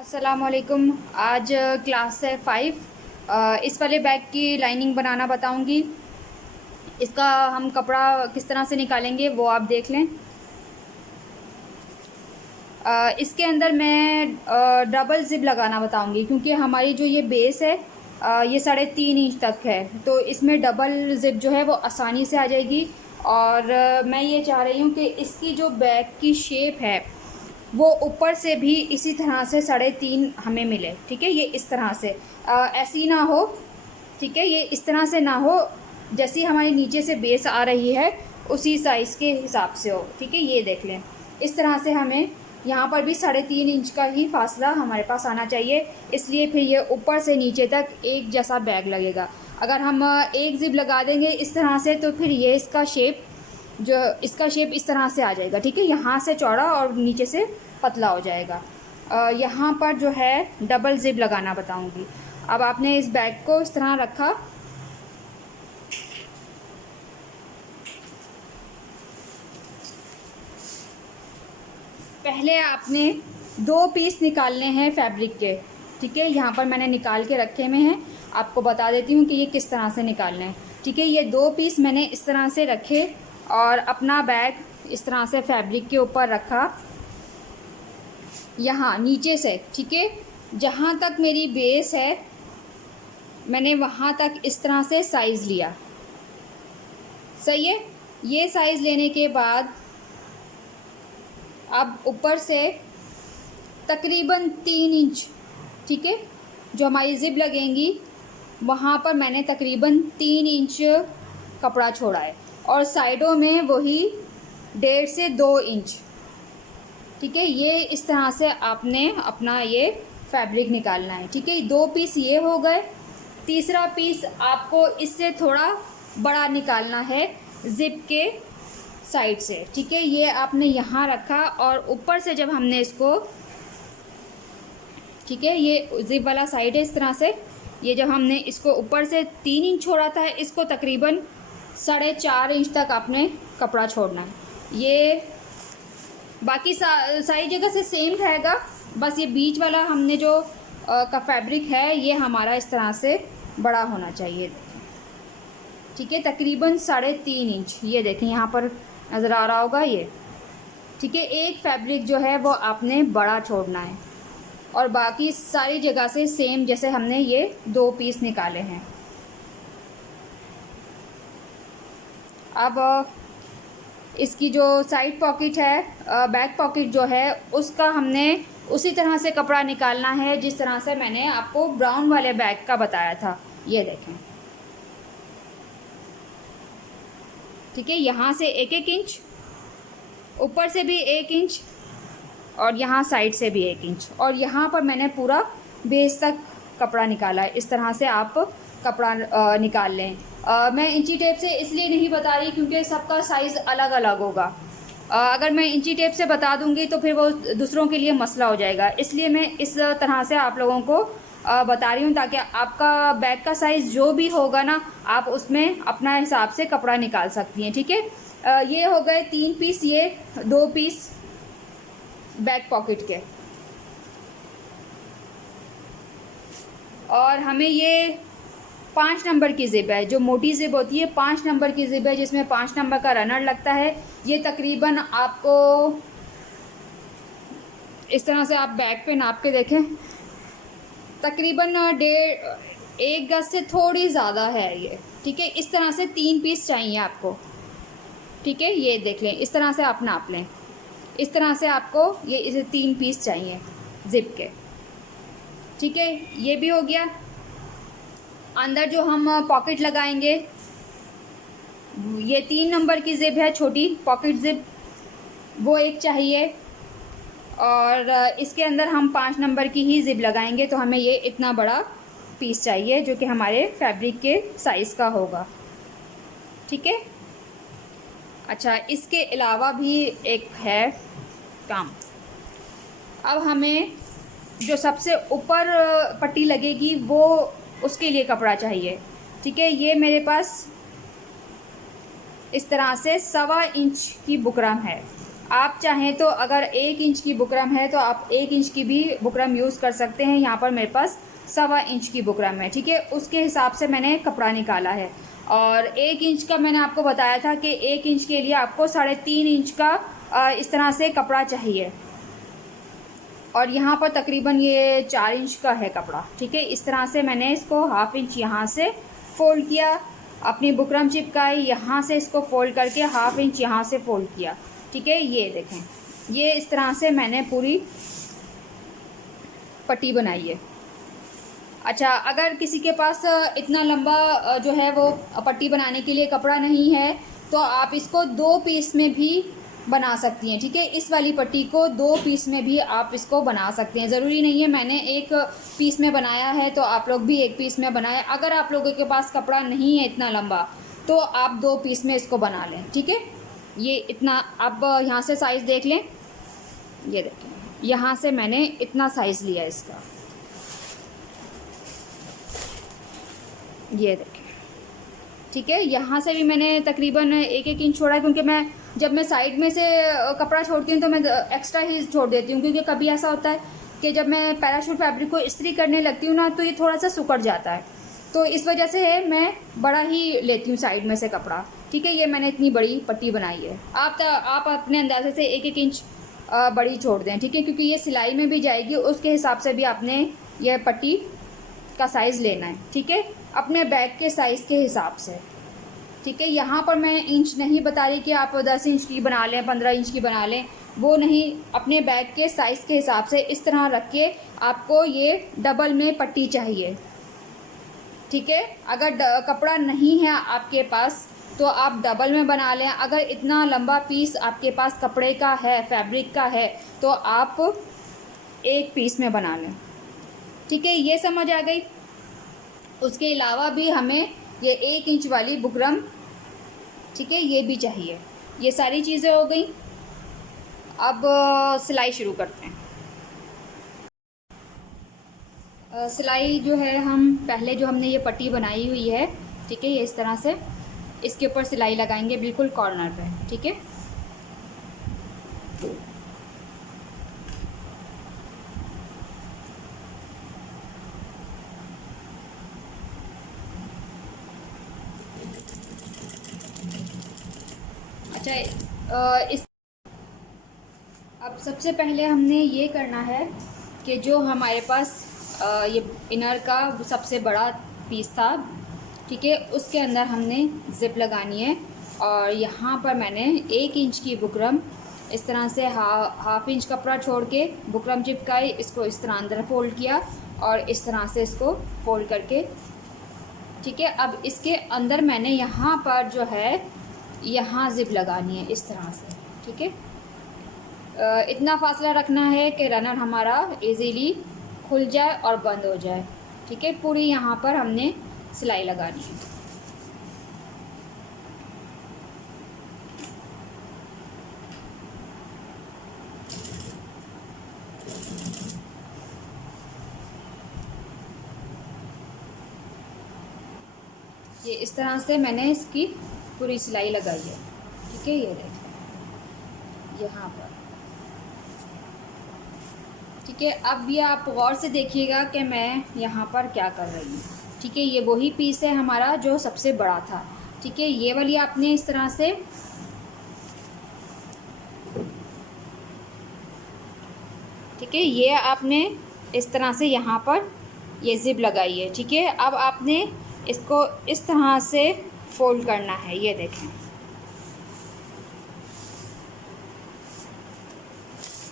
अस्सलामुअलैकुम। आज क्लास है 5। इस वाले बैग की लाइनिंग बनाना बताऊंगी। इसका हम कपड़ा किस तरह से निकालेंगे वो आप देख लें। इसके अंदर मैं डबल ज़िप लगाना बताऊंगी क्योंकि हमारी जो ये बेस है ये 3.5 इंच तक है, तो इसमें डबल ज़िप जो है वो आसानी से आ जाएगी। और मैं ये चाह रही हूँ कि इसकी जो बैग की शेप है वो ऊपर से भी इसी तरह से 3.5 हमें मिले। ठीक है, ये इस तरह से ऐसी ना हो। ठीक है, ये इस तरह से ना हो, जैसी हमारी नीचे से बेस आ रही है उसी साइज़ के हिसाब से हो। ठीक है, ये देख लें, इस तरह से हमें यहाँ पर भी 3.5 इंच का ही फासला हमारे पास आना चाहिए, इसलिए फिर ये ऊपर से नीचे तक एक जैसा बैग लगेगा। अगर हम एक ज़िप लगा देंगे इस तरह से तो फिर ये इसका शेप इस तरह से आ जाएगा। ठीक है, यहाँ से चौड़ा और नीचे से पतला हो जाएगा। यहाँ पर जो है डबल ज़िप लगाना बताऊँगी। अब आपने इस बैग को इस तरह रखा, पहले आपने 2 पीस निकालने हैं फैब्रिक के। ठीक है, यहाँ पर मैंने निकाल के रखे हुए हैं, आपको बता देती हूँ कि ये किस तरह से निकालने हैं। ठीक है, ये 2 पीस मैंने इस तरह से रखे और अपना बैग इस तरह से फैब्रिक के ऊपर रखा, यहाँ नीचे से। ठीक है, जहाँ तक मेरी बेस है मैंने वहाँ तक इस तरह से साइज़ लिया। सही है, ये साइज़ लेने के बाद अब ऊपर से तकरीबन 3 इंच, ठीक है, जो हमारी ज़िप लगेंगी वहाँ पर मैंने तकरीबन 3 इंच कपड़ा छोड़ा है और साइडों में वही 1.5 से 2 इंच। ठीक है, ये इस तरह से आपने अपना ये फैब्रिक निकालना है। ठीक है, 2 पीस ये हो गए। तीसरा पीस आपको इससे थोड़ा बड़ा निकालना है ज़िप के साइड से। ठीक है, ये आपने यहाँ रखा और ऊपर से जब हमने इसको, ठीक है, ये ज़िप वाला साइड है इस तरह से, ये जब हमने इसको ऊपर से 3 इंच छोड़ा था, इसको तकरीबन 4.5 इंच तक आपने कपड़ा छोड़ना है। ये बाकी सारी जगह से सेम रहेगा, बस ये बीच वाला हमने जो का फैब्रिक है ये हमारा इस तरह से बड़ा होना चाहिए। ठीक है, तकरीबन 3.5 इंच, ये देखें यहाँ पर नज़र आ रहा होगा ये। ठीक है, एक फैब्रिक जो है वो आपने बड़ा छोड़ना है और बाकी सारी जगह से सेम जैसे हमने ये 2 पीस निकाले हैं। अब इसकी जो साइड पॉकेट है, बैक पॉकेट जो है, उसका हमने उसी तरह से कपड़ा निकालना है जिस तरह से मैंने आपको ब्राउन वाले बैग का बताया था। ये देखें, ठीक है, यहाँ से 1-1 इंच, ऊपर से भी 1 इंच और यहाँ साइड से भी 1 इंच, और यहाँ पर मैंने पूरा बेस तक कपड़ा निकाला है। इस तरह से आप कपड़ा निकाल लें। मैं इंची टेप से इसलिए नहीं बता रही क्योंकि सबका साइज़ अलग अलग होगा। अगर मैं इंची टेप से बता दूंगी तो फिर वो दूसरों के लिए मसला हो जाएगा, इसलिए मैं इस तरह से आप लोगों को बता रही हूँ ताकि आपका बैग का साइज़ जो भी होगा ना, आप उसमें अपना हिसाब से कपड़ा निकाल सकती हैं। ठीक है, ये हो गए 3 पीस, ये 2 पीस बैक पॉकेट के। और हमें ये 5 नंबर की ज़िप है, जो मोटी ज़िप होती है 5 नंबर की ज़िप है, जिसमें 5 नंबर का रनर लगता है। ये तकरीबन आपको इस तरह से आप बैग पे नाप के देखें, तकरीबन 1 गज से थोड़ी ज़्यादा है ये। ठीक है, इस तरह से 3 पीस चाहिए आपको। ठीक है, ये देख लें, इस तरह से आप नाप लें, इस तरह से आपको ये इसे 3 पीस चाहिए ज़िप के। ठीक है, ये भी हो गया। अंदर जो हम पॉकेट लगाएंगे, ये 3 नंबर की ज़िप है, छोटी पॉकेट ज़िप, वो एक चाहिए। और इसके अंदर हम 5 नंबर की ही ज़िप लगाएंगे, तो हमें ये इतना बड़ा पीस चाहिए जो कि हमारे फैब्रिक के साइज़ का होगा। ठीक है, अच्छा, इसके अलावा भी एक है काम। अब हमें जो सबसे ऊपर पट्टी लगेगी वो, उसके लिए कपड़ा चाहिए। ठीक है, ये मेरे पास इस तरह से 1.25 इंच की बुकरम है। आप चाहें तो अगर 1 इंच की बुकरम है तो आप 1 इंच की भी बुकरम यूज़ कर सकते हैं। यहाँ पर मेरे पास 1.25 इंच की बुकरम है, ठीक है। उसके हिसाब से मैंने कपड़ा निकाला है। और 1 इंच का मैंने आपको बताया था कि 1 इंच के लिए आपको 3.5 इंच का इस तरह से कपड़ा चाहिए। और यहाँ पर तकरीबन ये 4 इंच का है कपड़ा, ठीक है। इस तरह से मैंने इसको 1/2 इंच यहाँ से फ़ोल्ड किया, अपनी बुकरम चिपकाई, यहाँ से इसको फ़ोल्ड करके 1/2 इंच यहाँ से फ़ोल्ड किया, ठीक है। ये देखें, ये इस तरह से मैंने पूरी पट्टी बनाई है। अच्छा, अगर किसी के पास इतना लंबा जो है वो पट्टी बनाने के लिए कपड़ा नहीं है तो आप इसको 2 पीस में भी बना सकती हैं, ठीक है। इस वाली पट्टी को 2 पीस में भी आप इसको बना सकते हैं। ज़रूरी नहीं है मैंने 1 पीस में बनाया है तो आप लोग भी 1 पीस में बनाएं। अगर आप लोगों के पास कपड़ा नहीं है इतना लंबा तो आप 2 पीस में इसको बना लें, ठीक है। ये इतना, अब यहाँ से साइज़ देख लें, ये देखें, यहाँ से मैंने इतना साइज़ लिया इसका, ये देखें, ठीक है। यहाँ से भी मैंने तकरीबन 1-1 इंच छोड़ा है, क्योंकि जब मैं साइड में से कपड़ा छोड़ती हूँ तो मैं एक्स्ट्रा ही छोड़ देती हूँ, क्योंकि कभी ऐसा होता है कि जब मैं पैराशूट फैब्रिक को इस्त्री करने लगती हूँ ना तो ये थोड़ा सा सिकुड़ जाता है, तो इस वजह से मैं बड़ा ही लेती हूँ साइड में से कपड़ा, ठीक है। ये मैंने इतनी बड़ी पट्टी बनाई है। आप अपने अंदाजे से 1-1 इंच बड़ी छोड़ दें, ठीक है, क्योंकि ये सिलाई में भी जाएगी, उसके हिसाब से भी आपने यह पट्टी का साइज़ लेना है, ठीक है, अपने बैग के साइज़ के हिसाब से, ठीक है। यहाँ पर मैं इंच नहीं बता रही कि आप 10 इंच की बना लें, 15 इंच की बना लें, वो नहीं, अपने बैग के साइज़ के हिसाब से इस तरह रख के आपको ये डबल में पट्टी चाहिए, ठीक है। अगर कपड़ा नहीं है आपके पास तो आप डबल में बना लें। अगर इतना लंबा पीस आपके पास कपड़े का है, फैब्रिक का है, तो आप 1 पीस में बना लें, ठीक है। ये समझ आ गई। उसके अलावा भी हमें ये 1 इंच वाली बुकरम, ठीक है, ये भी चाहिए। ये सारी चीज़ें हो गई। अब सिलाई शुरू करते हैं। सिलाई जो है, हम पहले जो हमने ये पट्टी बनाई हुई है, ठीक है, ये इस तरह से इसके ऊपर सिलाई लगाएंगे बिल्कुल कॉर्नर पे, ठीक है। अच्छा, इस अब सबसे पहले हमने ये करना है कि जो हमारे पास ये इनर का सबसे बड़ा पीस था, ठीक है, उसके अंदर हमने ज़िप लगानी है। और यहाँ पर मैंने 1 इंच की बुकरम इस तरह से 1/2 इंच कपड़ा छोड़ के बुकरम चिपकाई, इसको इस तरह अंदर फोल्ड किया और इस तरह से इसको फोल्ड करके, ठीक है। अब इसके अंदर मैंने यहाँ पर जो है, यहाँ ज़िप लगानी है इस तरह से, ठीक है। इतना फासला रखना है कि रनर हमारा इजीली खुल जाए और बंद हो जाए, ठीक है। पूरी यहाँ पर हमने सिलाई लगानी है। ये इस तरह से मैंने इसकी पूरी सिलाई लगाई है, ठीक है। ये देखिए यहाँ पर, ठीक है। अब ये आप गौर से देखिएगा कि मैं यहाँ पर क्या कर रही हूँ, ठीक है। ये वही पीस है हमारा जो सबसे बड़ा था, ठीक है। ये वाली आपने इस तरह से, ठीक है, ये आपने इस तरह से यहाँ पर ये ज़िप लगाई है, ठीक है। अब आपने इसको इस तरह से फोल्ड करना है, ये देखें,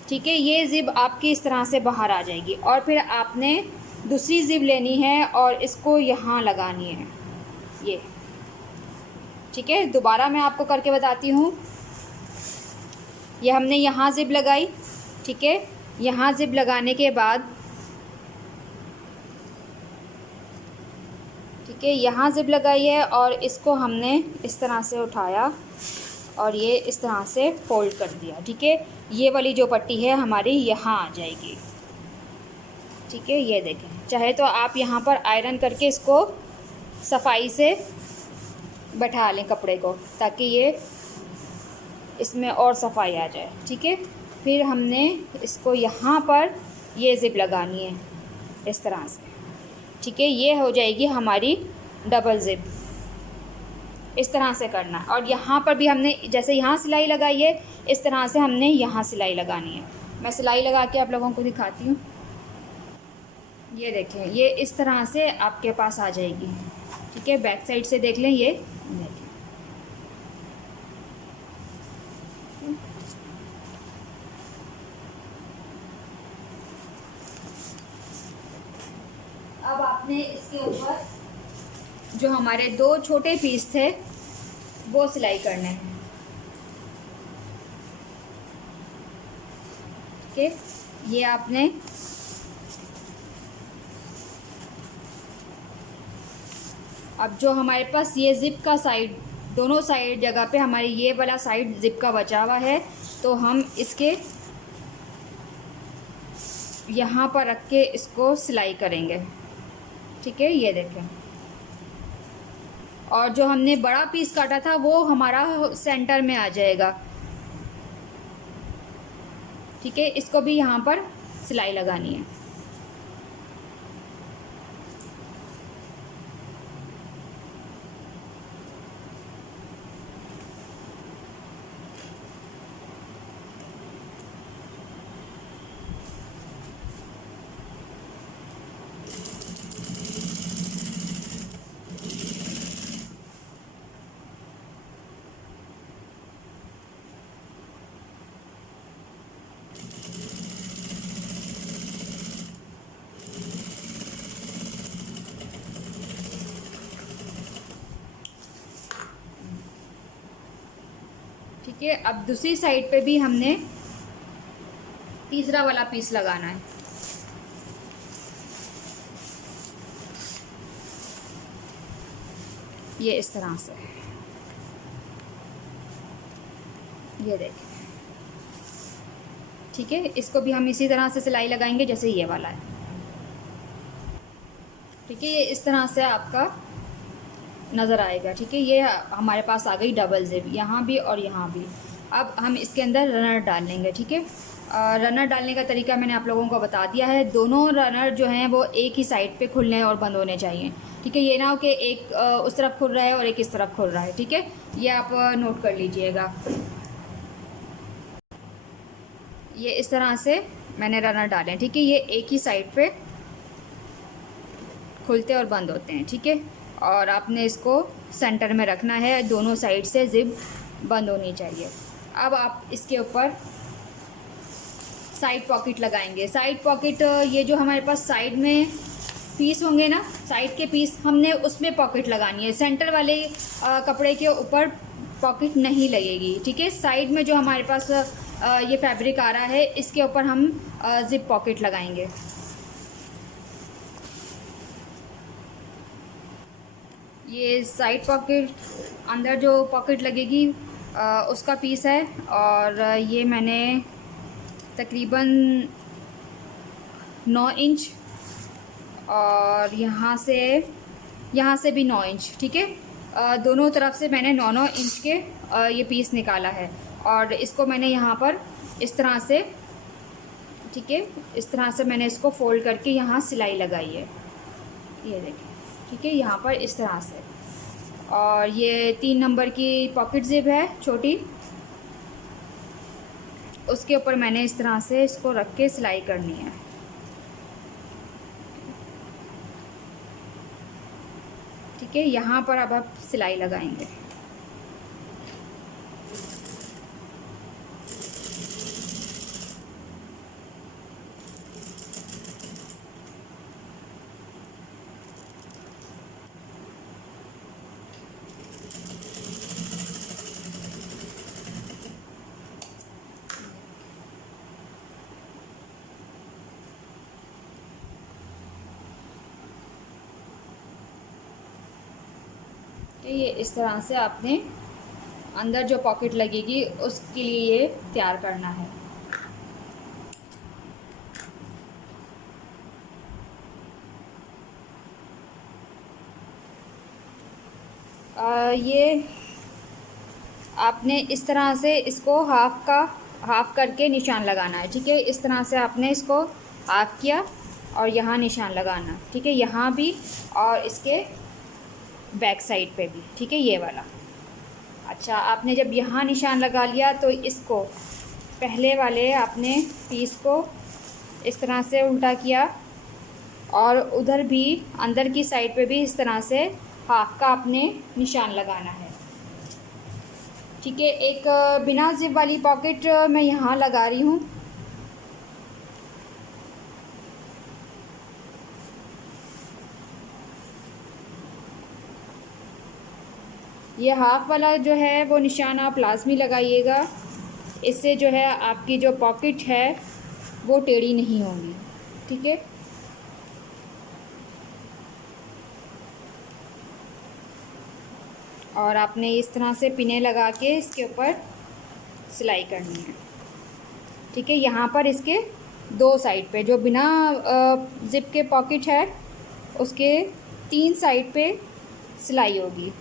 ठीक है। ये ज़िप आपकी इस तरह से बाहर आ जाएगी और फिर आपने दूसरी ज़िप लेनी है और इसको यहाँ लगानी है, ये, ठीक है। दोबारा मैं आपको करके बताती हूँ। ये हमने यहाँ ज़िप लगाई, ठीक है। यहाँ ज़िप लगाने के बाद, ठीक है, यहाँ ज़िप लगाई है और इसको हमने इस तरह से उठाया और ये इस तरह से फोल्ड कर दिया, ठीक है। ये वाली जो पट्टी है हमारी यहाँ आ जाएगी, ठीक है। ये देखें, चाहे तो आप यहाँ पर आयरन करके इसको सफाई से बैठा लें कपड़े को, ताकि ये इसमें और सफाई आ जाए। ठीक है, फिर हमने इसको यहाँ पर ये ज़िप लगानी है इस तरह से। ठीक है, ये हो जाएगी हमारी डबल ज़िप। इस तरह से करना। और यहाँ पर भी हमने जैसे यहाँ सिलाई लगाई है, इस तरह से हमने यहाँ सिलाई लगानी है। मैं सिलाई लगा के आप लोगों को दिखाती हूँ। ये देखें, ये इस तरह से आपके पास आ जाएगी। ठीक है, बैक साइड से देख लें, ये देखें। अब आपने इसके ऊपर जो हमारे 2 छोटे पीस थे वो सिलाई करने हैं। ठीक है, ये आपने अब जो हमारे पास ये ज़िप का साइड, दोनों साइड जगह पे हमारी ये वाला साइड ज़िप का बचा हुआ है, तो हम इसके यहाँ पर रख के इसको सिलाई करेंगे। ठीक है, ये देखें। और जो हमने बड़ा पीस काटा था वो हमारा सेंटर में आ जाएगा। ठीक है, इसको भी यहाँ पर सिलाई लगानी है। ठीक है, अब दूसरी साइड पे भी हमने तीसरा वाला पीस लगाना है। ये इस तरह से, ये देखें। ठीक है, इसको भी हम इसी तरह से सिलाई लगाएंगे जैसे ये वाला है। ठीक है, ये इस तरह से आपका नज़र आएगा। ठीक है, ये हमारे पास आ गई डबल ज़िप, यहाँ भी और यहाँ भी। अब हम इसके अंदर रनर डाल लेंगे। ठीक है, रनर डालने का तरीका मैंने आप लोगों को बता दिया है। दोनों रनर जो हैं वो एक ही साइड पे खुलने और बंद होने चाहिए। ठीक है, ये ना हो कि एक उस तरफ खुल रहा है और एक इस तरफ खुल रहा है। ठीक है, ये आप नोट कर लीजिएगा। ये इस तरह से मैंने रनर डाले। ठीक है, ये एक ही साइड पे खुलते और बंद होते हैं। ठीक है, और आपने इसको सेंटर में रखना है, दोनों साइड से ज़िप बंद होनी चाहिए। अब आप इसके ऊपर साइड पॉकेट लगाएंगे। साइड पॉकेट, ये जो हमारे पास साइड में पीस होंगे ना, साइड के पीस, हमने उसमें पॉकेट लगानी है। सेंटर वाले कपड़े के ऊपर पॉकेट नहीं लगेगी। ठीक है, साइड में जो हमारे पास ये फैब्रिक आ रहा है, इसके ऊपर हम ज़िप पॉकेट लगाएंगे। ये साइड पॉकेट, अंदर जो पॉकेट लगेगी उसका पीस है। और ये मैंने तकरीबन 9 इंच, और यहाँ से भी 9 इंच। ठीक है, दोनों तरफ से मैंने 9-9 इंच के ये पीस निकाला है। और इसको मैंने यहाँ पर इस तरह से, ठीक है, इस तरह से मैंने इसको फ़ोल्ड करके यहाँ सिलाई लगाई है। ये देखें। ठीक है, यहाँ पर इस तरह से। और ये 3 नंबर की पॉकेट ज़िप है छोटी, उसके ऊपर मैंने इस तरह से इसको रख के सिलाई करनी है। ठीक है, यहाँ पर अब आप सिलाई लगाएंगे। ये इस तरह से आपने अंदर जो पॉकेट लगेगी उसके लिए ये तैयार करना है। ये आपने इस तरह से इसको हाफ़ करके निशान लगाना है। ठीक है, इस तरह से आपने इसको हाफ़ किया और यहाँ निशान लगाना। ठीक है, यहाँ भी और इसके बैक साइड पे भी। ठीक है, ये वाला। अच्छा, आपने जब यहाँ निशान लगा लिया तो इसको पहले वाले आपने पीस को इस तरह से उल्टा किया और उधर भी अंदर की साइड पे भी इस तरह से हाफ का आपने निशान लगाना है। ठीक है, एक बिना जिप वाली पॉकेट मैं यहाँ लगा रही हूँ। ये हाफ वाला जो है वो निशान आप लाजमी लगाइएगा, इससे जो है आपकी जो पॉकेट है वो टेढ़ी नहीं होगी। ठीक है, और आपने इस तरह से पिने लगा के इसके ऊपर सिलाई करनी है। ठीक है, यहाँ पर इसके दो साइड पे जो बिना ज़िप के पॉकेट है उसके 3 साइड पे सिलाई होगी।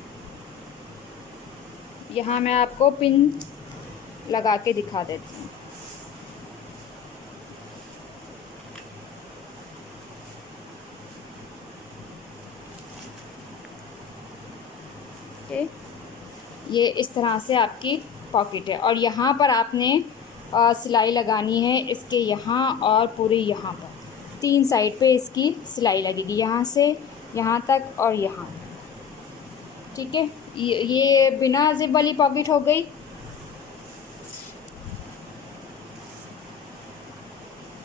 यहाँ मैं आपको पिन लगा के दिखा देती हूँ। ठीक, ये इस तरह से आपकी पॉकेट है और यहाँ पर आपने सिलाई लगानी है इसके यहाँ और पूरी यहाँ पर 3 साइड पे इसकी सिलाई लगेगी, यहाँ से यहाँ तक और यहाँ। ठीक है, ये बिना ज़िप वाली पॉकेट हो गई।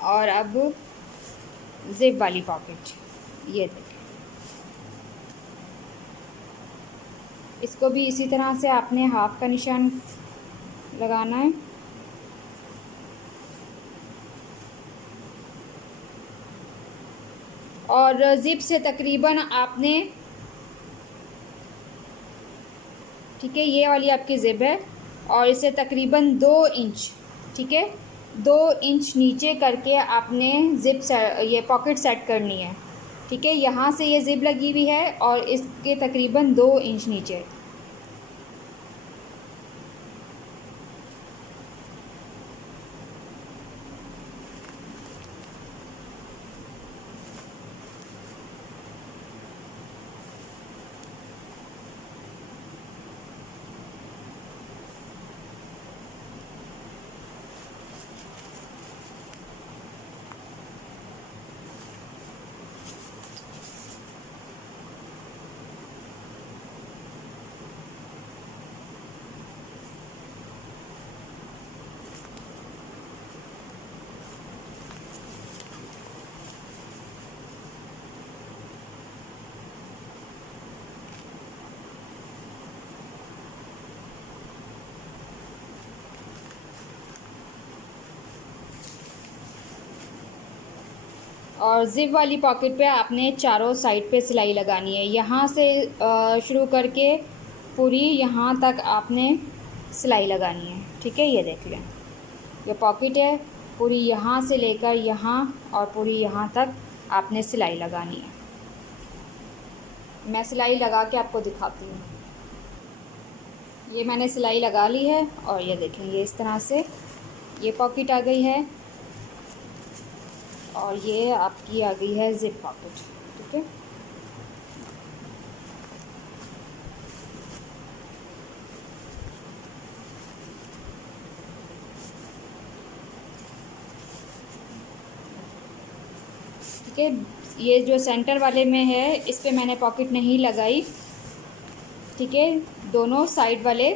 और अब ज़िप वाली पॉकेट, ये देखें, इसको भी इसी तरह से आपने हाफ का निशान लगाना है। और ज़िप से तकरीबन आपने, ठीक है, ये वाली आपकी ज़िप है और इसे तकरीबन 2 इंच, ठीक है, 2 इंच नीचे करके आपने ज़िप ये पॉकेट सेट करनी है। ठीक है, यहाँ से ये ज़िप लगी हुई है और इसके तकरीबन 2 इंच नीचे। और ज़िप वाली पॉकेट पे आपने चारों साइड पे सिलाई लगानी है, यहाँ से शुरू करके पूरी यहाँ तक आपने सिलाई लगानी है। ठीक है, ये देख लें, ये पॉकेट है, पूरी यहाँ से लेकर यहाँ और पूरी यहाँ तक आपने सिलाई लगानी है। मैं सिलाई लगा के आपको दिखाती हूँ। ये मैंने सिलाई लगा ली है और ये देखें, ये इस तरह से ये पॉकेट आ गई है और ये आपकी आ गई है ज़िप पॉकेट। ठीक है, ठीक है, ये जो सेंटर वाले में है इस पे मैंने पॉकेट नहीं लगाई। ठीक है, दोनों साइड वाले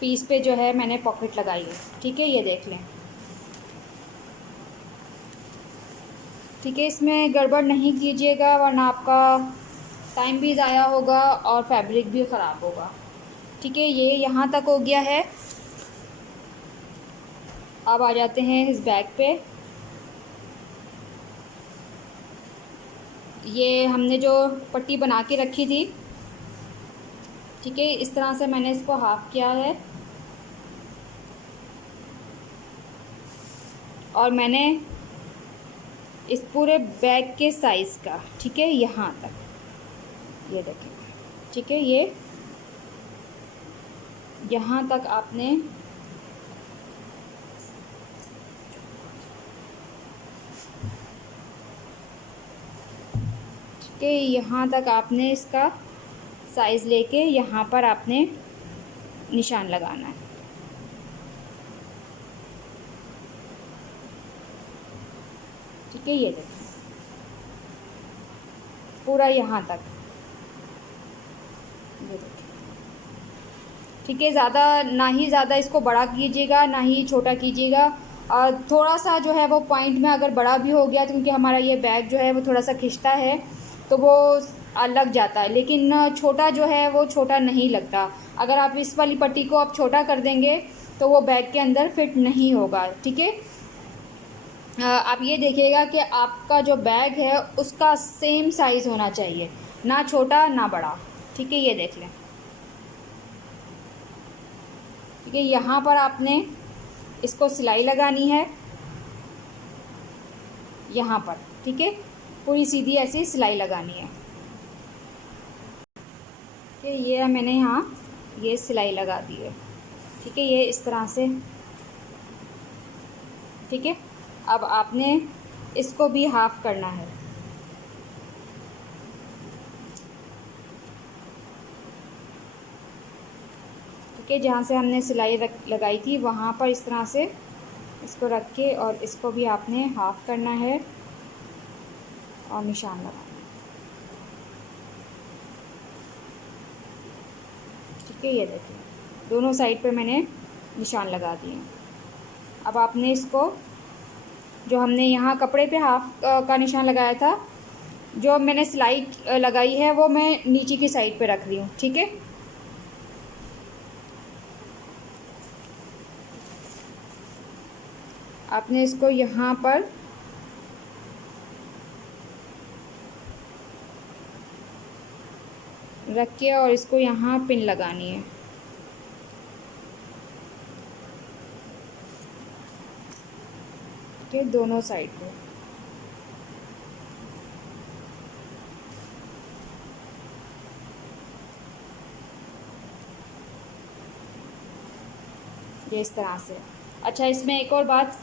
पीस पे जो है मैंने पॉकेट लगाई है। ठीक है, ये देख लें। ठीक है, इसमें गड़बड़ नहीं कीजिएगा वरना आपका टाइम भी ज़ाया होगा और फैब्रिक भी ख़राब होगा। ठीक है, ये यहाँ तक हो गया है। अब आ जाते हैं इस बैग पे। ये हमने जो पट्टी बना के रखी थी, ठीक है, इस तरह से मैंने इसको हाफ़ किया है और मैंने इस पूरे बैग के साइज़ का, ठीक है, यहाँ तक, ये देखें। ठीक है, ये यहाँ तक आपने कि यहाँ तक आपने इसका साइज़ लेके यहाँ पर आपने निशान लगाना है। ठीक है, ये देखिए पूरा यहाँ तक, ये देखिए। ठीक है, ज़्यादा ना ही ज़्यादा इसको बड़ा कीजिएगा ना ही छोटा कीजिएगा। और थोड़ा सा जो है वो पॉइंट में अगर बड़ा भी हो गया तो क्योंकि हमारा ये बैग जो है वो थोड़ा सा खिंचता है तो वो लग जाता है, लेकिन छोटा जो है वो छोटा नहीं लगता। अगर आप इस वाली पट्टी को आप छोटा कर देंगे तो वो बैग के अंदर फिट नहीं होगा। ठीक है, आप ये देखिएगा कि आपका जो बैग है उसका सेम साइज़ होना चाहिए, ना छोटा ना बड़ा। ठीक है, ये देख लें। ठीक है, यहाँ पर आपने इसको सिलाई लगानी है यहाँ पर। ठीक है, पूरी सीधी ऐसी सिलाई लगानी है। ठीक है, ये मैंने यहाँ ये सिलाई लगा दी है। ठीक है, ये इस तरह से। ठीक है, अब आपने इसको भी हाफ़ करना है। ठीक है, जहाँ से हमने सिलाई लगाई थी वहाँ पर इस तरह से इसको रख के और इसको भी आपने हाफ़ करना है और निशान लगाना है। ठीक है, ये देखिए दोनों साइड पे मैंने निशान लगा दिए। अब आपने इसको जो हमने यहाँ कपड़े पे हाफ का निशान लगाया था, जो मैंने सिलाई लगाई है वो मैं नीचे की साइड पे रख रही हूँ। ठीक है, आपने इसको यहाँ पर रख के और इसको यहाँ पिन लगानी है। ठीक है, दोनों साइड पे। ये इस तरह से। अच्छा, इसमें एक और बात,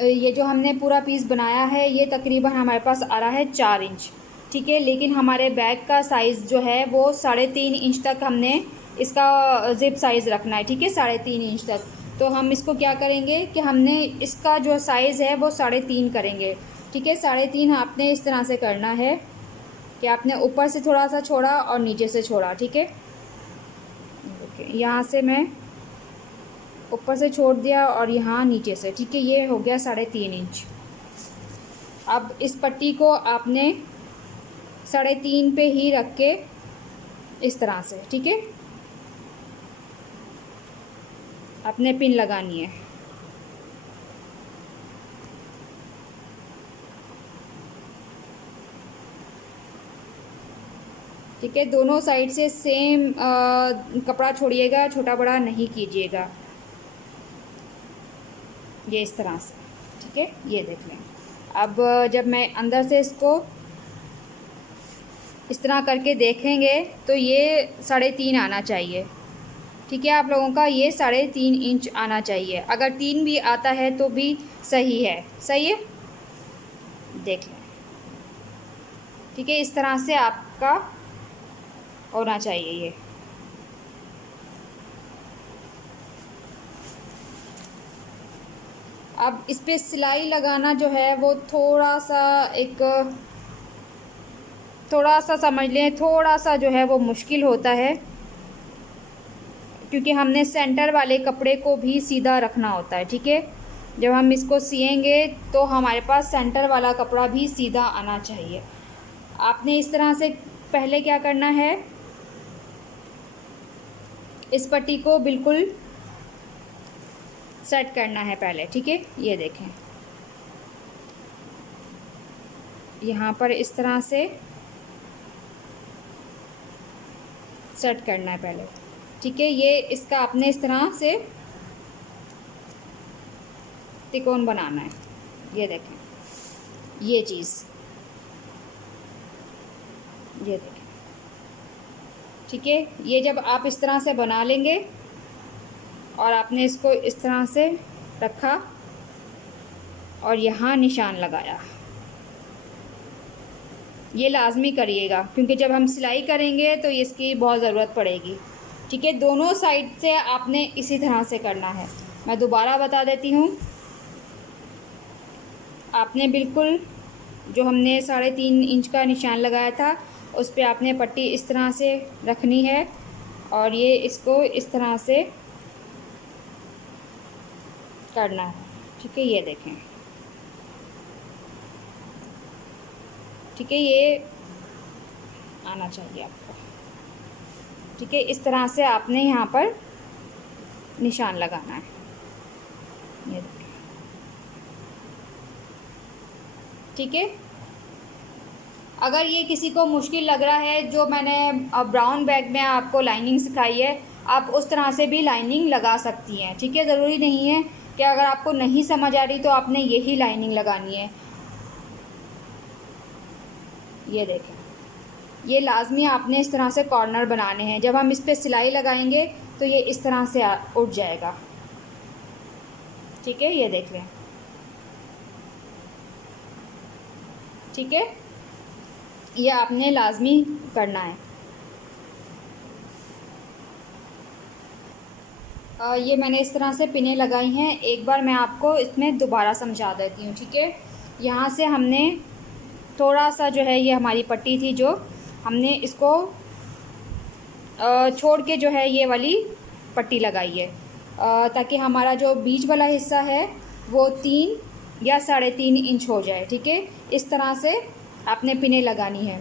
ये जो हमने पूरा पीस बनाया है ये तकरीबन हमारे पास आ रहा है 4 इंच। ठीक है, लेकिन हमारे बैग का साइज़ जो है वो 3.5 इंच तक हमने इसका ज़िप साइज़ रखना है। ठीक है, 3.5 इंच तक। तो हम इसको क्या करेंगे कि हमने इसका जो साइज़ है वो 3.5 करेंगे। ठीक है, 3.5 आपने इस तरह से करना है कि आपने ऊपर से थोड़ा सा छोड़ा और नीचे से छोड़ा। ठीक है, ओके, यहाँ से मैं ऊपर से छोड़ दिया और यहाँ नीचे से। ठीक है, ये हो गया 3.5 इंच। अब इस पट्टी को आपने 3.5 पे ही रख के इस तरह से, ठीक है, आपने पिन लगानी है। ठीक है, दोनों साइड से सेम कपड़ा छोड़िएगा, छोटा बड़ा नहीं कीजिएगा। ये इस तरह से। ठीक है, ये देख लें। अब जब मैं अंदर से इसको इस तरह करके देखेंगे तो ये 3.5 आना चाहिए। ठीक है, आप लोगों का ये 3.5 इंच आना चाहिए। अगर 3 भी आता है तो भी सही है। सही है, देख लें। ठीक है, इस तरह से आपका होना चाहिए ये। अब इस पे सिलाई लगाना जो है वो थोड़ा सा समझ लें, थोड़ा सा जो है वो मुश्किल होता है, क्योंकि हमने सेंटर वाले कपड़े को भी सीधा रखना होता है। ठीक है, जब हम इसको सिएंगे तो हमारे पास सेंटर वाला कपड़ा भी सीधा आना चाहिए। आपने इस तरह से पहले क्या करना है, इस पट्टी को बिल्कुल सेट करना है पहले। ठीक है, ये देखें, यहाँ पर इस तरह से सेट करना है पहले। ठीक है, ये इसका आपने इस तरह से त्रिकोण बनाना है। ये देखें, ये चीज़, ये देखें। ठीक है, ये जब आप इस तरह से बना लेंगे और आपने इसको इस तरह से रखा और यहाँ निशान लगाया, ये लाजमी करिएगा क्योंकि जब हम सिलाई करेंगे तो इसकी बहुत ज़रूरत पड़ेगी। ठीक है, दोनों साइड से आपने इसी तरह से करना है। मैं दोबारा बता देती हूँ, आपने बिल्कुल जो हमने 3.5 इंच का निशान लगाया था उस पे आपने पट्टी इस तरह से रखनी है और ये इसको इस तरह से करना है। ठीक है, ये देखें। ठीक है, ये आना चाहिए आपको। ठीक है, इस तरह से आपने यहाँ पर निशान लगाना है, ये देखें। ठीक है, अगर ये किसी को मुश्किल लग रहा है, जो मैंने ब्राउन बैग में आपको लाइनिंग सिखाई है, आप उस तरह से भी लाइनिंग लगा सकती हैं। ठीक है, ज़रूरी नहीं है कि अगर आपको नहीं समझ आ रही तो आपने यही लाइनिंग लगानी है। ये देखें, ये लाजमी आपने इस तरह से कॉर्नर बनाने हैं। जब हम इस पर सिलाई लगाएंगे तो ये इस तरह से उठ जाएगा। ठीक है, ये देख लें। ठीक है, ये आपने लाजमी करना है। ये मैंने इस तरह से पिनें लगाई हैं। एक बार मैं आपको इसमें दोबारा समझा देती हूँ। ठीक है, यहाँ से हमने थोड़ा सा जो है, ये हमारी पट्टी थी जो हमने इसको छोड़ के जो है ये वाली पट्टी लगाई है, ताकि हमारा जो बीच वाला हिस्सा है वो 3 या 3.5 इंच हो जाए। ठीक है, इस तरह से आपने पिनें लगानी है।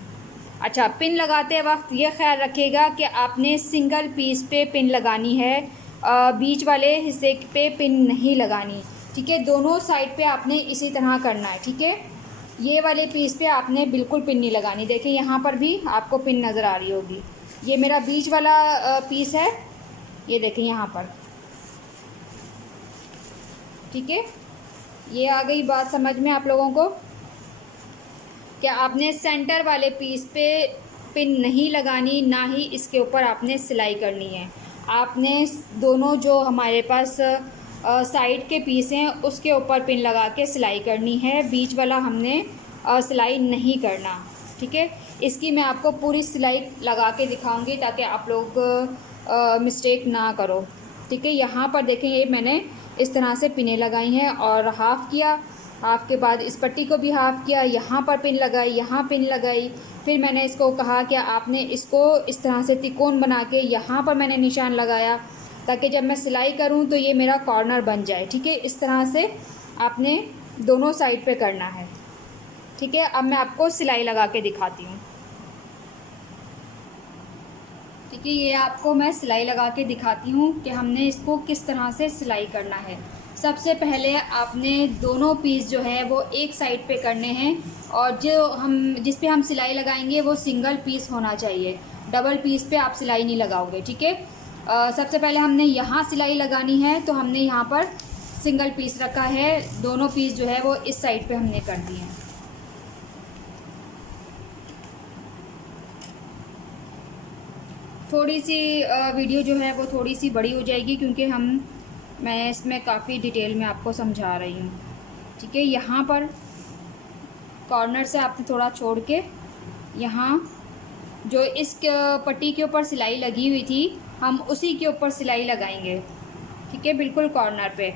अच्छा, पिन लगाते वक्त ये ख्याल रखिएगा कि आपने सिंगल पीस पे पिन लगानी है, बीच वाले हिस्से पे पिन नहीं लगानी। ठीक है, दोनों साइड पे आपने इसी तरह करना है। ठीक है, ये वाले पीस पे आपने बिल्कुल पिन नहीं लगानी। देखिए, यहाँ पर भी आपको पिन नज़र आ रही होगी। ये मेरा बीच वाला पीस है, ये देखें यहाँ पर। ठीक है, ये आ गई बात समझ में आप लोगों को कि आपने सेंटर वाले पीस पे पिन नहीं लगानी, ना ही इसके ऊपर आपने सिलाई करनी है। आपने दोनों जो हमारे पास साइड के पीस हैं उसके ऊपर पिन लगा के सिलाई करनी है। बीच वाला हमने सिलाई नहीं करना। ठीक है, इसकी मैं आपको पूरी सिलाई लगा के दिखाऊंगी ताकि आप लोग मिस्टेक ना करो। ठीक है, यहाँ पर देखें, ये मैंने इस तरह से पिनें लगाई हैं और हाफ़ किया। हाफ़ के बाद इस पट्टी को भी हाफ़ किया, यहाँ पर पिन लगाई, यहाँ पिन लगाई। फिर मैंने इसको कहा कि आपने इसको इस तरह से तिकोन बना के यहाँ पर मैंने निशान लगाया ताकि जब मैं सिलाई करूँ तो ये मेरा कॉर्नर बन जाए। ठीक है, इस तरह से आपने दोनों साइड पे करना है। ठीक है, अब मैं आपको सिलाई लगा के दिखाती हूँ। ठीक है, ये आपको मैं सिलाई लगा के दिखाती हूँ कि हमने इसको किस तरह से सिलाई करना है। सबसे पहले आपने दोनों पीस जो है वो एक साइड पे करने हैं और जिस पे हम सिलाई लगाएंगे वो सिंगल पीस होना चाहिए, डबल पीस पे आप सिलाई नहीं लगाओगे। ठीक है, सबसे पहले हमने यहाँ सिलाई लगानी है तो हमने यहाँ पर सिंगल पीस रखा है, दोनों पीस जो है वो इस साइड पे हमने कर दिए हैं। थोड़ी सी वीडियो जो है वो थोड़ी सी बड़ी हो जाएगी क्योंकि मैं इसमें काफ़ी डिटेल में आपको समझा रही हूँ। ठीक है, यहाँ पर कॉर्नर से आपने थोड़ा छोड़ के यहाँ जो इस पट्टी के ऊपर सिलाई लगी हुई थी हम उसी के ऊपर सिलाई लगाएंगे। ठीक है, बिल्कुल कॉर्नर पे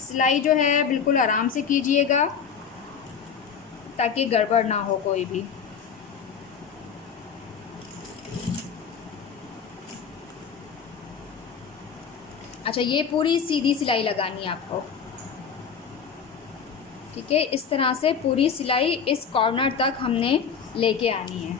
सिलाई जो है बिल्कुल आराम से कीजिएगा ताकि गड़बड़ ना हो कोई भी। अच्छा, ये पूरी सीधी सिलाई लगानी है आपको। ठीक है, इस तरह से पूरी सिलाई इस कॉर्नर तक हमने लेके आनी है।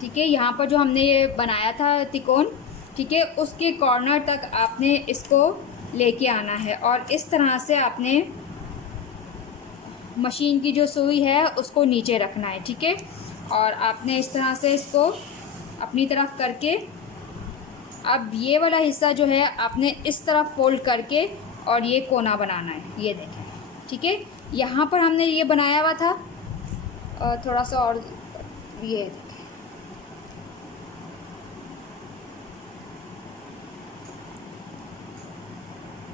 ठीक है, यहाँ पर जो हमने ये बनाया था तिकोन, ठीक है, उसके कॉर्नर तक आपने इसको लेके आना है और इस तरह से आपने मशीन की जो सुई है उसको नीचे रखना है। ठीक है, और आपने इस तरह से इसको अपनी तरफ करके अब ये वाला हिस्सा जो है आपने इस तरफ फोल्ड करके और ये कोना बनाना है। ये देखें। ठीक है, यहाँ पर हमने ये बनाया हुआ था, थोड़ा सा और ये देखें,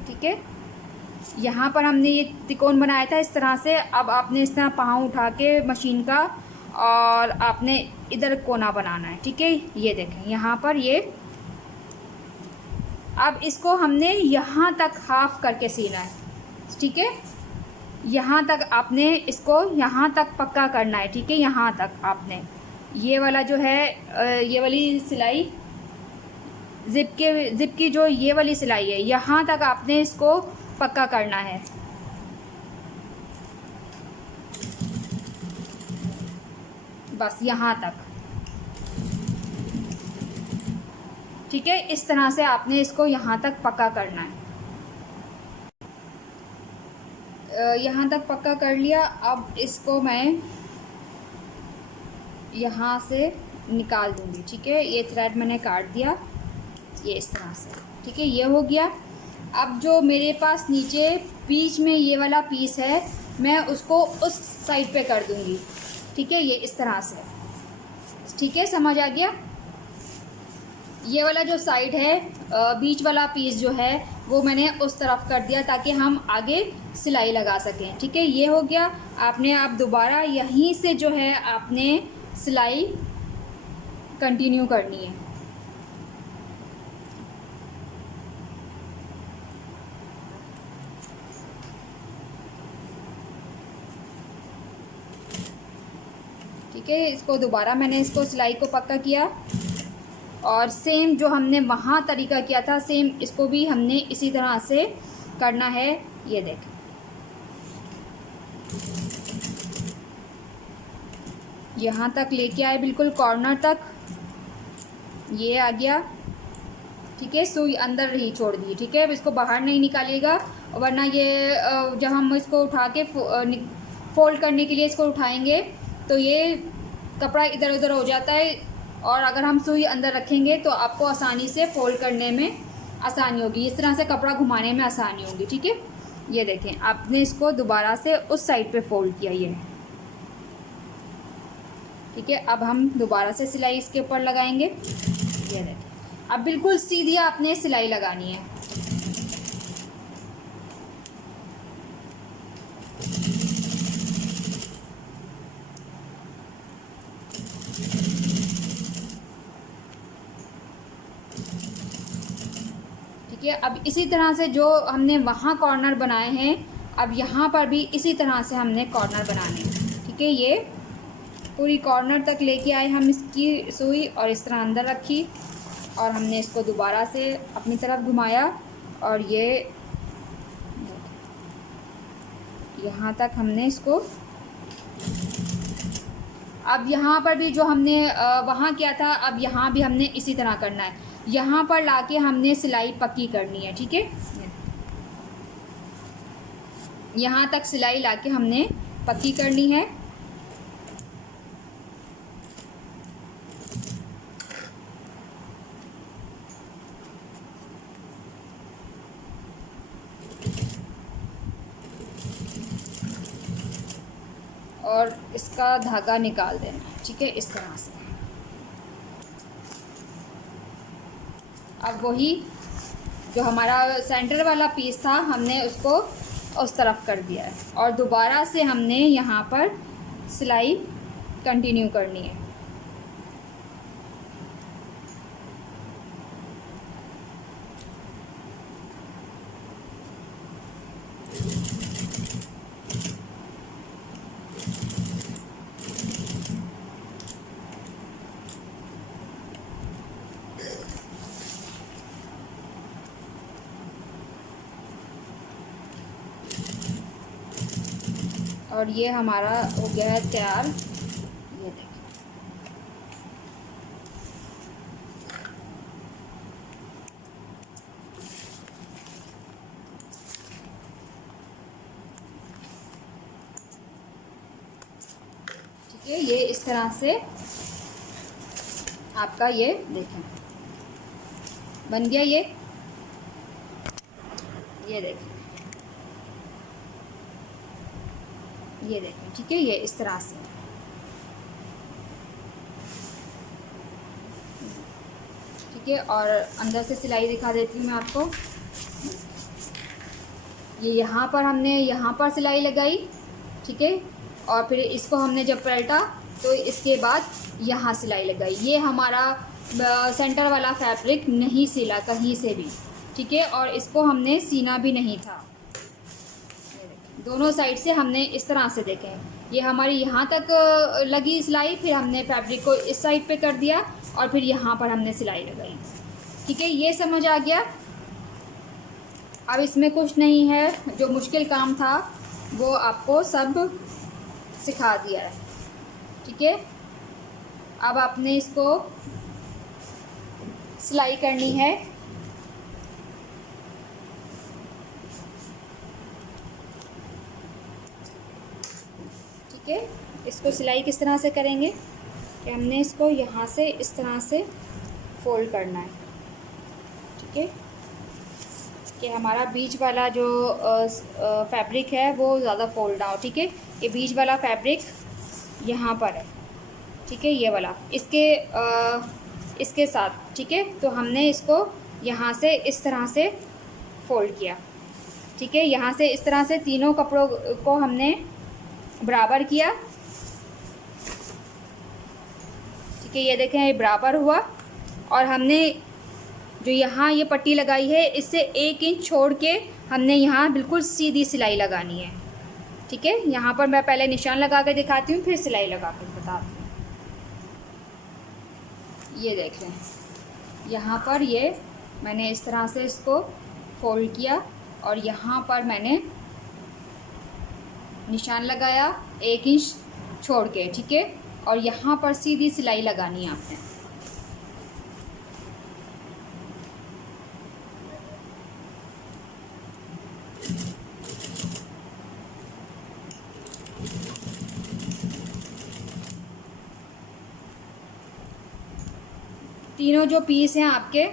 ठीक है। यहाँ पर हमने ये त्रिकोण बनाया था इस तरह से। अब आपने इस तरह पाँव उठा के मशीन का और आपने इधर कोना बनाना है, ठीक है। ये देखें यहाँ पर ये, अब इसको हमने यहाँ तक हाफ करके सीना है, ठीक है। यहाँ तक आपने इसको यहाँ तक पक्का करना है, ठीक है। यहाँ तक आपने ये वाला जो है ये वाली सिलाई ज़िप की जो ये वाली सिलाई है, यहाँ तक आपने इसको पक्का करना है। बस यहाँ तक, ठीक है। इस तरह से आपने इसको यहाँ तक पक्का करना है। यहाँ तक पक्का कर लिया। अब इसको मैं यहाँ से निकाल दूँगी, ठीक है। ये थ्रेड मैंने काट दिया, ये इस तरह से, ठीक है। ये हो गया। अब जो मेरे पास नीचे बीच में ये वाला पीस है, मैं उसको उस साइड पे कर दूँगी, ठीक है। ये इस तरह से, ठीक है, समझ आ गया। ये वाला जो साइड है, बीच वाला पीस जो है वो मैंने उस तरफ कर दिया ताकि हम आगे सिलाई लगा सकें, ठीक है। ये हो गया। आपने अब दोबारा यहीं से जो है आपने सिलाई कंटिन्यू करनी है। ठीक है, इसको दोबारा मैंने इसको सिलाई को पक्का किया और सेम जो हमने वहाँ तरीका किया था, सेम इसको भी हमने इसी तरह से करना है। ये देखें, यहाँ तक लेके आए बिल्कुल कॉर्नर तक, ये आ गया, ठीक है। सुई अंदर ही छोड़ दी, ठीक है। अब इसको बाहर नहीं निकालिएगा, वरना ये जब हम इसको उठा के फोल्ड करने के लिए इसको उठाएंगे तो ये कपड़ा इधर उधर हो जाता है, और अगर हम सुई अंदर रखेंगे तो आपको आसानी से फोल्ड करने में आसानी होगी। इस तरह से कपड़ा घुमाने में आसानी होगी, ठीक है। ये देखें, आपने इसको दोबारा से उस साइड पे फोल्ड किया, ये ठीक है। अब हम दोबारा से सिलाई इसके ऊपर लगाएंगे। ये देखें, अब बिल्कुल सीधी आपने सिलाई लगानी है। ठीक है, अब इसी तरह से जो हमने वहाँ कॉर्नर बनाए हैं, अब यहाँ पर भी इसी तरह से हमने कॉर्नर बनाने हैं, ठीक है। ये पूरी कॉर्नर तक लेके आए हम इसकी सुई और इस तरह अंदर रखी और हमने इसको दोबारा से अपनी तरफ घुमाया और ये यहाँ तक हमने इसको, अब यहाँ पर भी जो हमने वहाँ किया था, अब यहाँ भी हमने इसी तरह करना है। यहाँ पर लाके हमने सिलाई पक्की करनी है, ठीक है। यहाँ तक सिलाई लाके हमने पक्की करनी है। और इसका धागा निकाल देना है, ठीक है, इस तरह से। अब वही जो हमारा सेंटर वाला पीस था, हमने उसको उस तरफ कर दिया है और दोबारा से हमने यहाँ पर सिलाई कंटिन्यू करनी है। और ये हमारा हो गया है तैयार। ये देखिए, ठीक है। ये इस तरह से आपका ये देखें बन गया। ये देखें, ये देखें, ठीक है, ये इस तरह से, ठीक है। और अंदर से सिलाई दिखा देती हूँ मैं आपको। ये यहाँ पर हमने यहाँ पर सिलाई लगाई, ठीक है, और फिर इसको हमने जब पलटा तो इसके बाद यहाँ सिलाई लगाई। ये हमारा सेंटर वाला फैब्रिक नहीं सिला कहीं से भी, ठीक है, और इसको हमने सीना भी नहीं था। दोनों साइड से हमने इस तरह से देखें, ये हमारी यहाँ तक लगी सिलाई, फिर हमने फैब्रिक को इस साइड पे कर दिया और फिर यहाँ पर हमने सिलाई लगाई, ठीक है। ये समझ आ गया। अब इसमें कुछ नहीं है, जो मुश्किल काम था वो आपको सब सिखा दिया है, ठीक है। अब आपने इसको सिलाई करनी है, ठीक है। इसको सिलाई किस तरह से करेंगे कि हमने इसको यहाँ से इस तरह से फोल्ड करना है, ठीक है, कि हमारा बीच वाला जो फैब्रिक है वो ज़्यादा फोल्ड ना हो, ठीक है। ये बीच वाला फैब्रिक यहाँ पर है, ठीक है, ये वाला इसके साथ, ठीक है। तो हमने इसको यहाँ से इस तरह से फोल्ड किया, ठीक है। यहाँ से इस तरह से तीनों कपड़ों को हमने बराबर किया, ठीक है। ये देखें, ये बराबर हुआ और हमने जो यहाँ ये पट्टी लगाई है इससे 1 इंच छोड़ के हमने यहाँ बिल्कुल सीधी सिलाई लगानी है, ठीक है। यहाँ पर मैं पहले निशान लगा के दिखाती हूँ, फिर सिलाई लगा कर बताती हूँ। ये देख लें, यहाँ पर ये मैंने इस तरह से इसको फोल्ड किया और यहाँ पर मैंने निशान लगाया 1 इंच छोड़ के, ठीक है, और यहाँ पर सीधी सिलाई लगानी है आपने। तीनों जो पीस हैं आपके,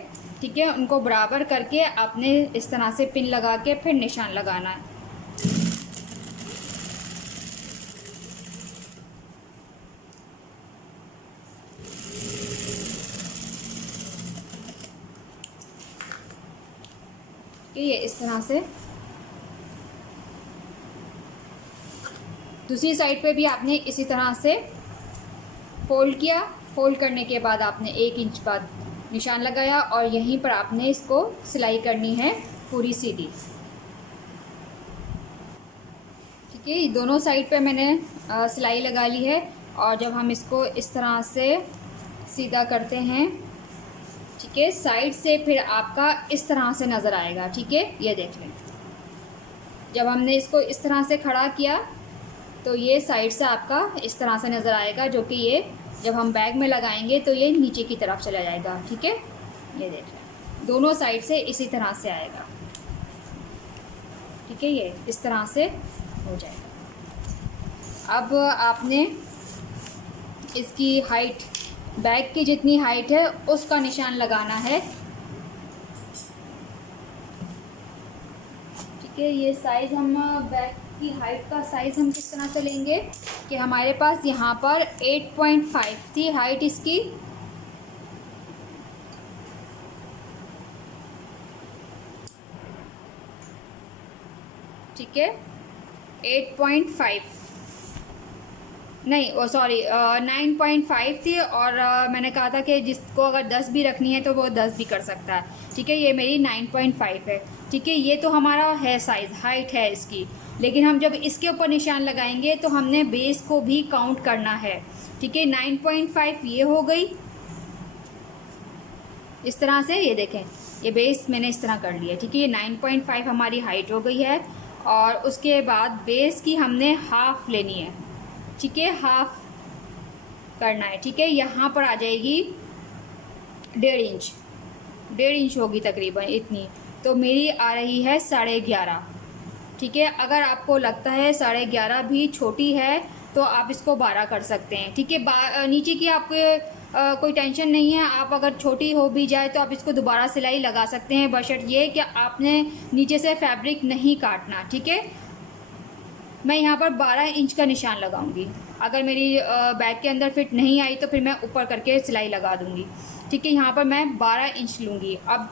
ठीक है, उनको बराबर करके आपने इस तरह से पिन लगा के फिर निशान लगाना है। ये इस तरह से दूसरी साइड पे भी आपने इसी तरह से फोल्ड किया। फोल्ड करने के बाद आपने 1 इंच बाद निशान लगाया और यहीं पर आपने इसको सिलाई करनी है पूरी सीधी, ठीक है। दोनों साइड पे मैंने सिलाई लगा ली है और जब हम इसको इस तरह से सीधा करते हैं, ठीक है, साइड से फिर आपका इस तरह से नज़र आएगा, ठीक है। ये देख लें, जब हमने इसको इस तरह से खड़ा किया तो ये साइड से आपका इस तरह से नज़र आएगा, जो कि ये जब हम बैग में लगाएंगे तो ये नीचे की तरफ चला जाएगा, ठीक है। ये देख लें, दोनों साइड से इसी तरह से आएगा, ठीक है, ये इस तरह से हो जाएगा। अब आपने इसकी हाइट, बैग की जितनी हाइट है उसका निशान लगाना है, ठीक है। ये साइज़ हम बैग की हाइट का साइज़ हम किस तरह से लेंगे कि हमारे पास यहाँ पर 8.5 थी हाइट इसकी, ठीक है, 8.5 नहीं, वो सॉरी 9.5 थी और मैंने कहा था कि जिसको अगर 10 भी रखनी है तो वो 10 भी कर सकता है, ठीक है। ये मेरी 9.5 है, ठीक है। ये तो हमारा है साइज़, हाइट है इसकी, लेकिन हम जब इसके ऊपर निशान लगाएंगे तो हमने बेस को भी काउंट करना है, ठीक है। 9.5 ये हो गई इस तरह से, ये देखें, ये बेस मैंने इस तरह कर लिया, ठीक है। ये 9.5 हमारी हाइट हो गई है और उसके बाद बेस की हमने हाफ़ लेनी है, ठीक है, हाफ़ करना है, ठीक है। यहाँ पर आ जाएगी 1.5 इंच, 1.5 इंच होगी तकरीबन इतनी, तो मेरी आ रही है 11.5, ठीक है। अगर आपको लगता है 11.5 भी छोटी है तो आप इसको 12 कर सकते हैं, ठीक है। नीचे की आपके कोई टेंशन नहीं है, आप अगर छोटी हो भी जाए तो आप इसको दोबारा सिलाई लगा सकते हैं, बशर्त ये कि आपने नीचे से फैब्रिक नहीं काटना, ठीक है। मैं यहाँ पर 12 इंच का निशान लगाऊंगी। अगर मेरी बैग के अंदर फिट नहीं आई तो फिर मैं ऊपर करके सिलाई लगा दूँगी। ठीक है, यहाँ पर मैं 12 इंच लूँगी। अब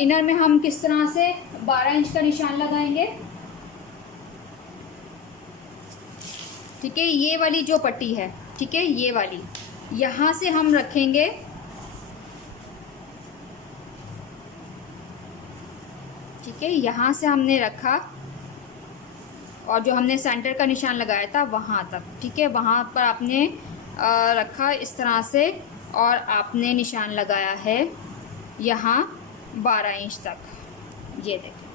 इनर में हम किस तरह से 12 इंच का निशान लगाएंगे। ठीक है, ये वाली जो पट्टी है, ठीक है, ये वाली यहाँ से हम रखेंगे, ठीक है, यहाँ से हमने रखा और जो हमने सेंटर का निशान लगाया था वहाँ तक, ठीक है, वहाँ पर आपने रखा इस तरह से और आपने निशान लगाया है यहाँ 12 इंच तक, ये देखिए।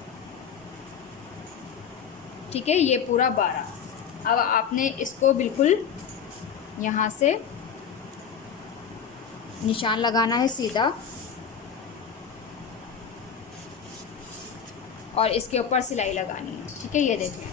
ठीक है, ये पूरा 12। अब आपने इसको बिल्कुल यहाँ से निशान लगाना है सीधा और इसके ऊपर सिलाई लगानी है। ठीक है, ये देखिए,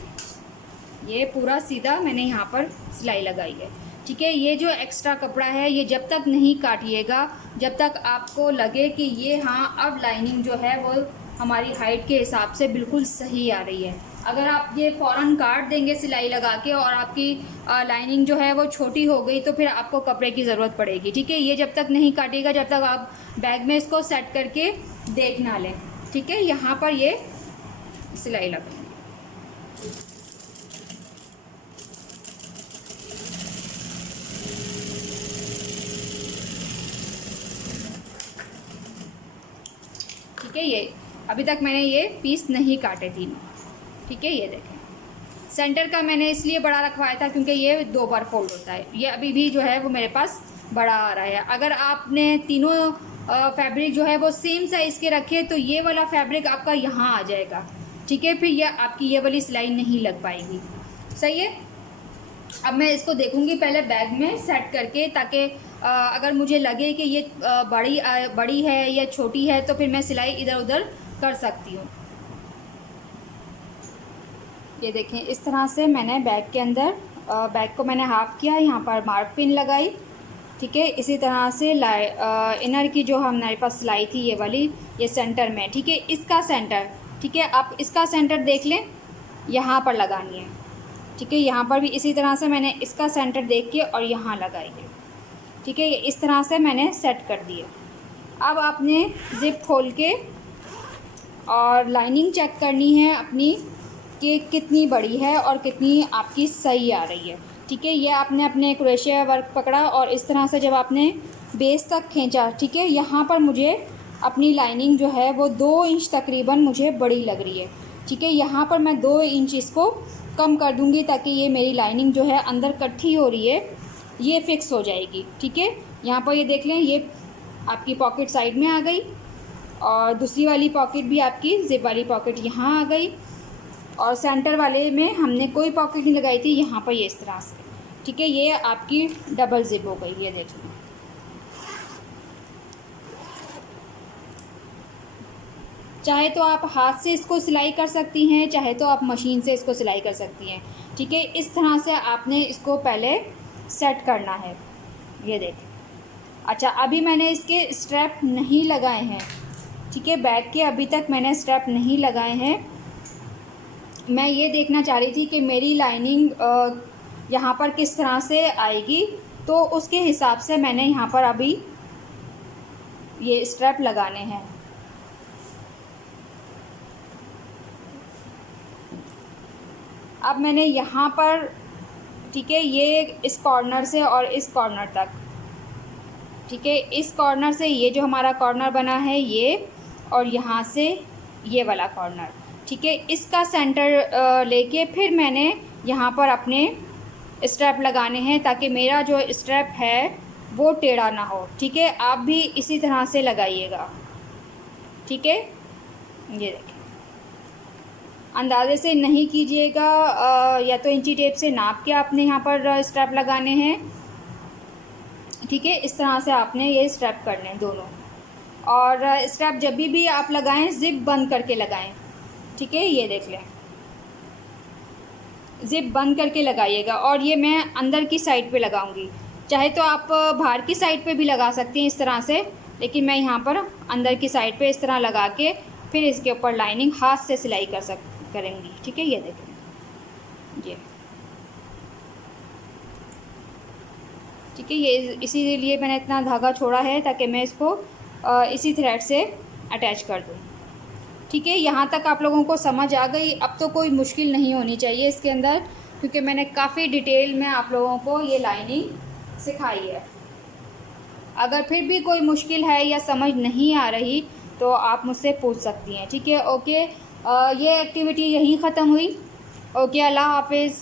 ये पूरा सीधा मैंने यहाँ पर सिलाई लगाई है। ठीक है, ये जो एक्स्ट्रा कपड़ा है ये जब तक नहीं काटिएगा जब तक आपको लगे कि ये हाँ अब लाइनिंग जो है वो हमारी हाइट के हिसाब से बिल्कुल सही आ रही है। अगर आप ये फ़ौरन काट देंगे सिलाई लगा के और आपकी लाइनिंग जो है वो छोटी हो गई तो फिर आपको कपड़े की ज़रूरत पड़ेगी। ठीक है, ये जब तक नहीं काटिएगा जब तक आप बैग में इसको सेट करके देख ना लें। ठीक है, यहाँ पर ये सिलाई लगाएंगे। ठीक है, ये अभी तक मैंने ये पीस नहीं काटे तीनों। ठीक है, ये देखें, सेंटर का मैंने इसलिए बड़ा रखवाया था क्योंकि ये 2 बार फोल्ड होता है। ये अभी भी जो है वो मेरे पास बड़ा आ रहा है। अगर आपने तीनों फैब्रिक जो है वो सेम साइज़ के रखे तो ये वाला फैब्रिक आपका यहाँ आ जाएगा। ठीक है, फिर यह आपकी ये वाली सिलाई नहीं लग पाएगी। सही है, अब मैं इसको देखूंगी पहले बैग में सेट करके, ताकि अगर मुझे लगे कि ये बड़ी है या छोटी है तो फिर मैं सिलाई इधर उधर कर सकती हूँ। ये देखें, इस तरह से मैंने बैग के अंदर बैग को मैंने हाफ़ किया, यहाँ पर मार्क पिन लगाई। ठीक है, इसी तरह से इनर की जो हमारे पास सिलाई थी ये वाली, ये सेंटर में। ठीक है, इसका सेंटर, ठीक है, आप इसका सेंटर देख लें, यहाँ पर लगानी है। ठीक है, यहाँ पर भी इसी तरह से मैंने इसका सेंटर देख के और यहाँ लगाई है। ठीक है, इस तरह से मैंने सेट कर दिए। अब आपने ज़िप खोल के और लाइनिंग चेक करनी है अपनी कि कितनी बड़ी है और कितनी आपकी सही आ रही है। ठीक है, ये आपने अपने क्रोशिया वर्क पकड़ा और इस तरह से जब आपने बेस तक खींचा, ठीक है, यहाँ पर मुझे अपनी लाइनिंग जो है वो 2 इंच तकरीबन मुझे बड़ी लग रही है। ठीक है, यहाँ पर मैं 2 इंच इसको कम कर दूँगी ताकि ये मेरी लाइनिंग जो है अंदर इकट्ठी हो रही है ये फिक्स हो जाएगी। ठीक है, यहाँ पर ये देख लें, ये आपकी पॉकेट साइड में आ गई और दूसरी वाली पॉकेट भी आपकी ज़िप वाली पॉकेट यहाँ आ गई और सेंटर वाले में हमने कोई पॉकेट नहीं लगाई थी, यहाँ पर ये इस तरह से। ठीक है, ये आपकी डबल ज़िप हो गई। ये देख लें, चाहे तो आप हाथ से इसको सिलाई कर सकती हैं, चाहे तो आप मशीन से इसको सिलाई कर सकती हैं। ठीक है, इस तरह से आपने इसको पहले सेट करना है। ये देखें, अच्छा, अभी मैंने इसके स्ट्रैप नहीं लगाए हैं। ठीक है, बैग के अभी तक मैंने स्ट्रैप नहीं लगाए हैं। मैं ये देखना चाह रही थी कि मेरी लाइनिंग यहाँ पर किस तरह से आएगी, तो उसके हिसाब से मैंने यहाँ पर अभी ये स्ट्रैप लगाने हैं। अब मैंने यहाँ पर, ठीक है, ये इस कॉर्नर से और इस कॉर्नर तक, ठीक है, इस कॉर्नर से ये जो हमारा कॉर्नर बना है ये, और यहाँ से ये वाला कॉर्नर, ठीक है, इसका सेंटर लेके फिर मैंने यहाँ पर अपने स्ट्रैप लगाने हैं ताकि मेरा जो स्ट्रैप है वो टेढ़ा ना हो। ठीक है, आप भी इसी तरह से लगाइएगा। ठीक है, ये देखें, अंदाजे से नहीं कीजिएगा, या तो इंची टेप से नाप के आपने यहाँ पर स्ट्रैप लगाने हैं। ठीक है, इस तरह से आपने ये स्ट्रैप करने हैं दोनों। और स्ट्रैप जब भी आप लगाएं ज़िप बंद करके लगाएं। ठीक है, ये देख लें, ज़िप बंद करके लगाइएगा। और ये मैं अंदर की साइड पे लगाऊंगी, चाहे तो आप बाहर की साइड पे भी लगा सकती हैं इस तरह से, लेकिन मैं यहाँ पर अंदर की साइड पे इस तरह लगा के फिर इसके ऊपर लाइनिंग हाथ से सिलाई करेंगी। ठीक है, ये देखें, ये ठीक है, ये इसीलिए मैंने इतना धागा छोड़ा है ताकि मैं इसको इसी थ्रेड से अटैच कर दूँ। ठीक है, यहाँ तक आप लोगों को समझ आ गई। अब तो कोई मुश्किल नहीं होनी चाहिए इसके अंदर, क्योंकि मैंने काफ़ी डिटेल में आप लोगों को ये लाइनिंग सिखाई है। अगर फिर भी कोई मुश्किल है या समझ नहीं आ रही तो आप मुझसे पूछ सकती हैं। ठीक है, ओके, ये एक्टिविटी यहीं ख़त्म हुई। ओके, अल्लाह हाफिज़।